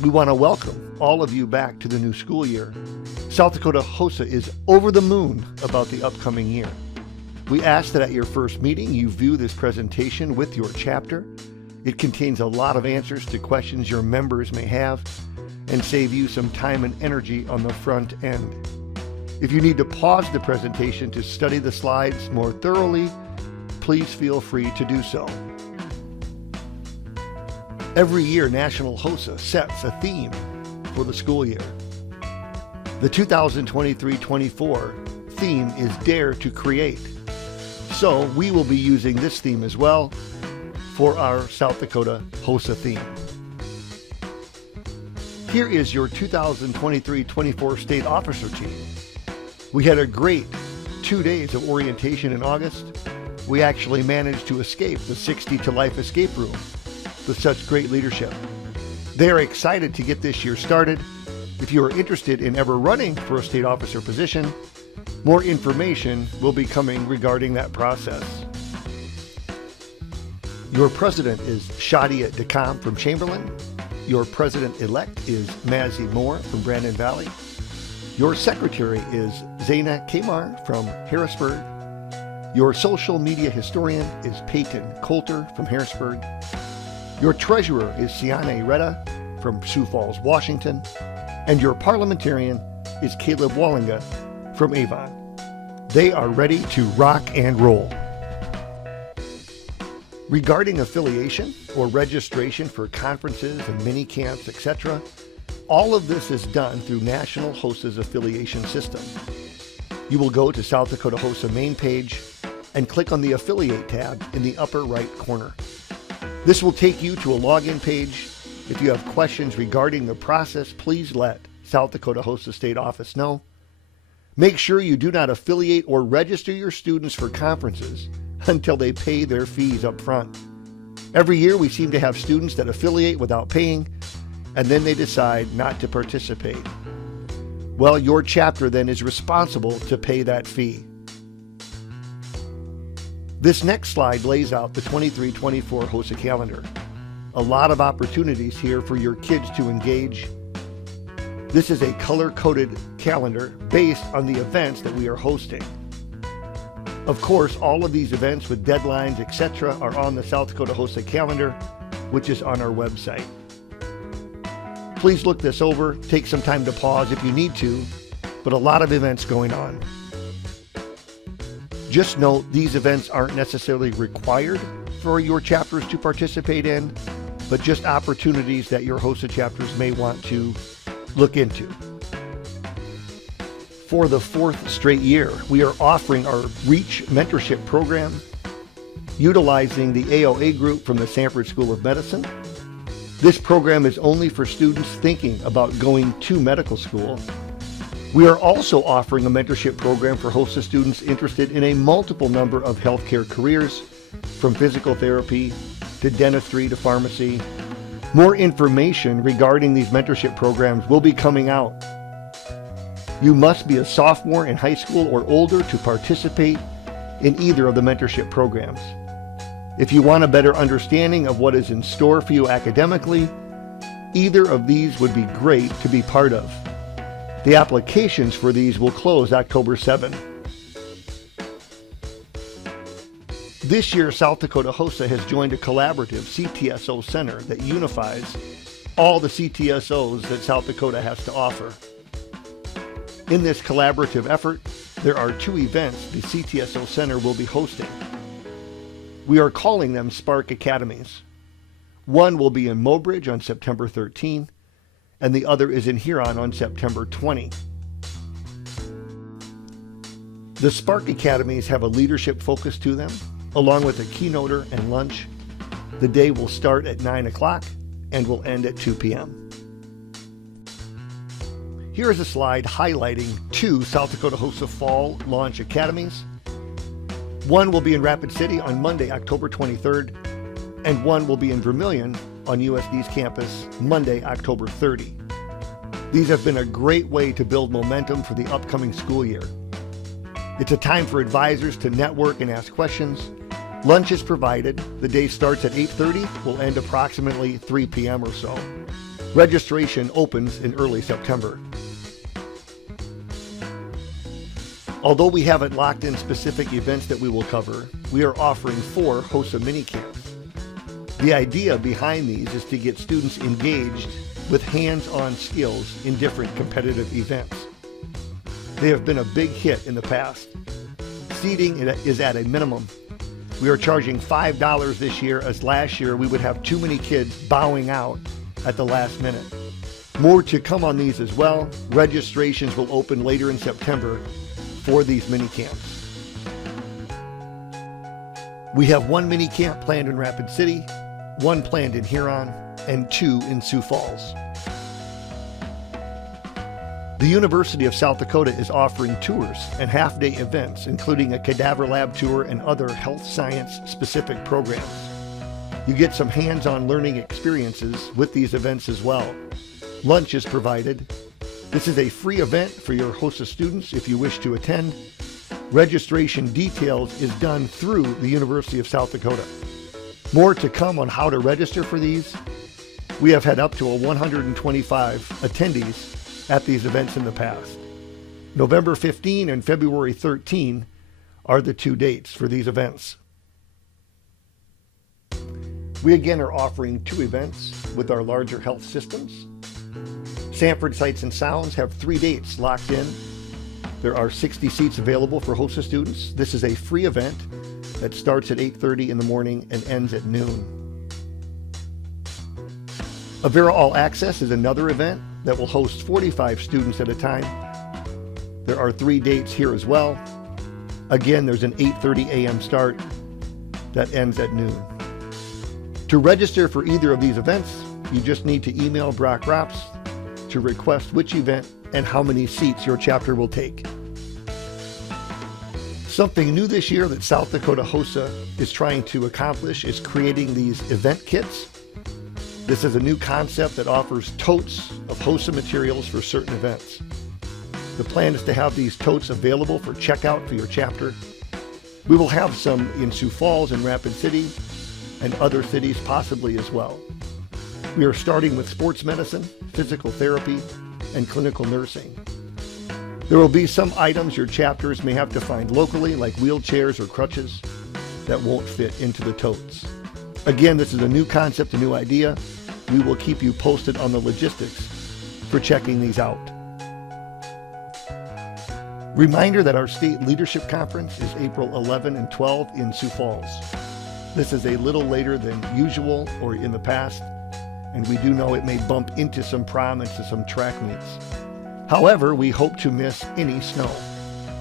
We want to welcome all of you back to the new school year. South Dakota HOSA is over the moon about the upcoming year. We ask that at your first meeting you view this presentation with your chapter. It contains a lot of answers to questions your members may have and save you some time and energy on the front end. If you need to pause the presentation to study the slides more thoroughly, please feel free to do so. Every year, National HOSA sets a theme for the school year. The 2023-24 theme is Dare to Create. So we will be using this theme as well for our South Dakota HOSA theme. Here is your 2023-24 state officer team. We had a great 2 days of orientation in August. We actually managed to escape the 60 to life escape room with such great leadership. They are excited to get this year started. If you are interested in ever running for a state officer position, more information will be coming regarding that process. Your president is Shadia DeCom from Chamberlain. Your president-elect is Mazzy Moore from Brandon Valley. Your secretary is Zaina Kamar from Harrisburg. Your social media historian is Peyton Coulter from Harrisburg. Your treasurer is Siane Retta from Sioux Falls, Washington. And your parliamentarian is Caleb Wallinga from Avon. They are ready to rock and roll. Regarding affiliation or registration for conferences and mini camps, etc., all of this is done through National HOSA's affiliation system. You will go to South Dakota HOSA main page and click on the Affiliate tab in the upper right corner. This will take you to a login page. If you have questions regarding the process, please let South Dakota HOSA State Office know. Make sure you do not affiliate or register your students for conferences until they pay their fees up front. Every year we seem to have students that affiliate without paying, and then they decide not to participate. Well, your chapter then is responsible to pay that fee. This next slide lays out the 23-24 HOSA calendar. A lot of opportunities here for your kids to engage. This is a color-coded calendar based on the events that we are hosting. Of course, all of these events with deadlines, etc. are on the South Dakota HOSA calendar, which is on our website. Please look this over. Take some time to pause if you need to, but a lot of events going on. Just note, these events aren't necessarily required for your chapters to participate in, but just opportunities that your HOSA chapters may want to look into. For the 4th straight year, we are offering our REACH mentorship program, utilizing the AOA group from the Sanford School of Medicine. This program is only for students thinking about going to medical school. We are also offering a mentorship program for HOSA students interested in a multiple number of healthcare careers, from physical therapy to dentistry to pharmacy. More information regarding these mentorship programs will be coming out. You must be a sophomore in high school or older to participate in either of the mentorship programs. If you want a better understanding of what is in store for you academically, either of these would be great to be part of. The applications for these will close October 7. This year, South Dakota HOSA has joined a collaborative CTSO center that unifies all the CTSOs that South Dakota has to offer. In this collaborative effort, there are 2 events the CTSO Center will be hosting. We are calling them Spark Academies. One will be in Mobridge on September 13, and the other is in Huron on September 20. The Spark Academies have a leadership focus to them, along with a keynoter and lunch. The day will start at 9 o'clock and will end at 2 p.m. Here is a slide highlighting 2 South Dakota HOSA Fall Launch Academies. One will be in Rapid City on Monday, October 23rd, and one will be in Vermilion on USD's campus Monday, October 30. These have been a great way to build momentum for the upcoming school year. It's a time for advisors to network and ask questions. Lunch is provided. The day starts at 8:30, will end approximately 3 p.m. or so. Registration opens in early September. Although we haven't locked in specific events that we will cover, we are offering 4 HOSA mini camps. The idea behind these is to get students engaged with hands-on skills in different competitive events. They have been a big hit in the past. Seating is at a minimum. We are charging $5 this year, as last year we would have too many kids bowing out at the last minute. More to come on these as well. Registrations will open later in September for these mini camps. We have 1 mini camp planned in Rapid City, 1 planned in Huron, and 2 in Sioux Falls. The University of South Dakota is offering tours and half-day events, including a cadaver lab tour and other health science specific programs. You get some hands-on learning experiences with these events as well. Lunch is provided. This is a free event for your HOSA students if you wish to attend. Registration details is done through the University of South Dakota. More to come on how to register for these. We have had up to 125 attendees at these events in the past. November 15 and February 13 are the 2 dates for these events. We again are offering 2 events with our larger health systems. Sanford Sights and Sounds have 3 dates locked in. There are 60 seats available for HOSA students. This is a free event that starts at 8:30 in the morning and ends at noon. Avera All Access is another event that will host 45 students at a time. There are 3 dates here as well. Again, there's an 8:30 a.m. start that ends at noon. To register for either of these events, you just need to email Brock Rops to request which event and how many seats your chapter will take. Something new this year that South Dakota HOSA is trying to accomplish is creating these event kits. This is a new concept that offers totes of HOSA materials for certain events. The plan is to have these totes available for checkout for your chapter. We will have some in Sioux Falls and Rapid City and other cities possibly as well. We are starting with sports medicine, physical therapy, and clinical nursing. There will be some items your chapters may have to find locally, like wheelchairs or crutches, that won't fit into the totes. Again, this is a new concept, a new idea. We will keep you posted on the logistics for checking these out. Reminder that our state leadership conference is April 11 and 12 in Sioux Falls. This is a little later than usual or in the past, and we do know it may bump into some prom and to some track meets. However, we hope to miss any snow.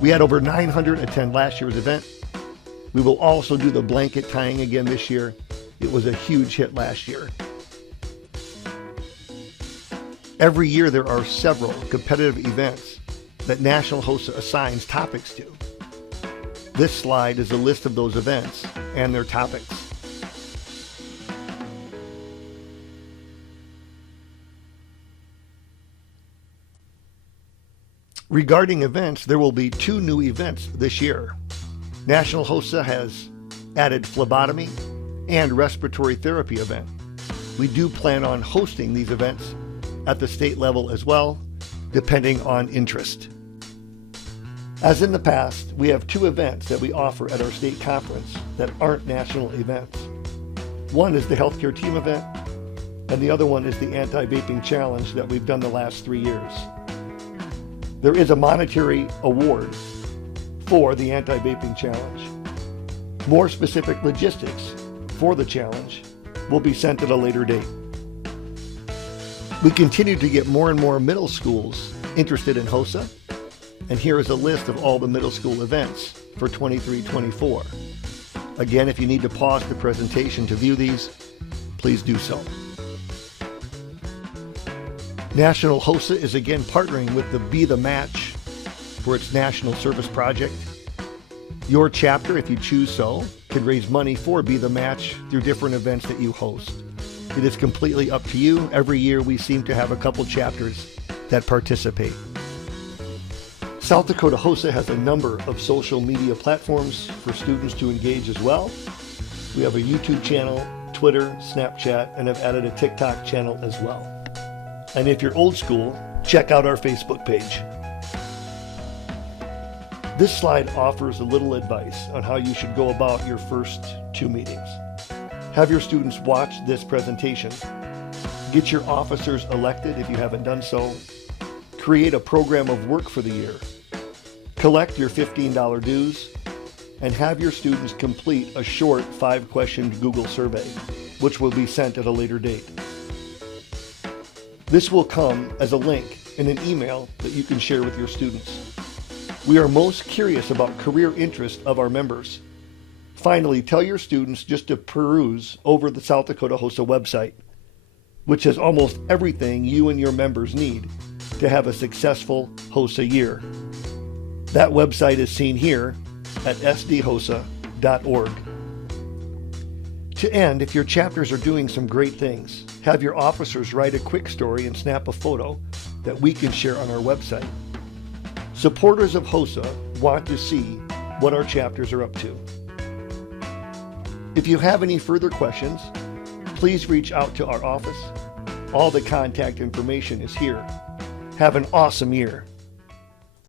We had over 900 attend last year's event. We will also do the blanket tying again this year. It was a huge hit last year. Every year there are several competitive events that National HOSA assigns topics to. This slide is a list of those events and their topics. Regarding events, there will be 2 new events this year. National HOSA has added phlebotomy and respiratory therapy event. We do plan on hosting these events at the state level as well, depending on interest. As in the past, we have 2 events that we offer at our state conference that aren't national events. One is the healthcare team event, and the other one is the anti-vaping challenge that we've done the last 3 years. There is a monetary award for the anti-vaping challenge. More specific logistics for the challenge will be sent at a later date. We continue to get more and more middle schools interested in HOSA, and here is a list of all the middle school events for 23-24. Again, if you need to pause the presentation to view these, please do so. National HOSA is again partnering with the Be the Match for its National Service Project. Your chapter, if you choose so, can raise money for Be the Match through different events that you host. It is completely up to you. Every year we seem to have a couple chapters that participate. South Dakota HOSA has a number of social media platforms for students to engage as well. We have a YouTube channel, Twitter, Snapchat, and have added a TikTok channel as well. And if you're old school, check out our Facebook page. This slide offers a little advice on how you should go about your first 2 meetings. Have your students watch this presentation. Get your officers elected if you haven't done so. Create a program of work for the year. Collect your $15 dues. And have your students complete a short 5-question Google survey, which will be sent at a later date. This will come as a link in an email that you can share with your students. We are most curious about career interest of our members. Finally, tell your students just to peruse over the South Dakota HOSA website, which has almost everything you and your members need to have a successful HOSA year. That website is seen here at sdhosa.org. To end, if your chapters are doing some great things, have your officers write a quick story and snap a photo that we can share on our website. Supporters of HOSA want to see what our chapters are up to. If you have any further questions, please reach out to our office. All the contact information is here. Have an awesome year.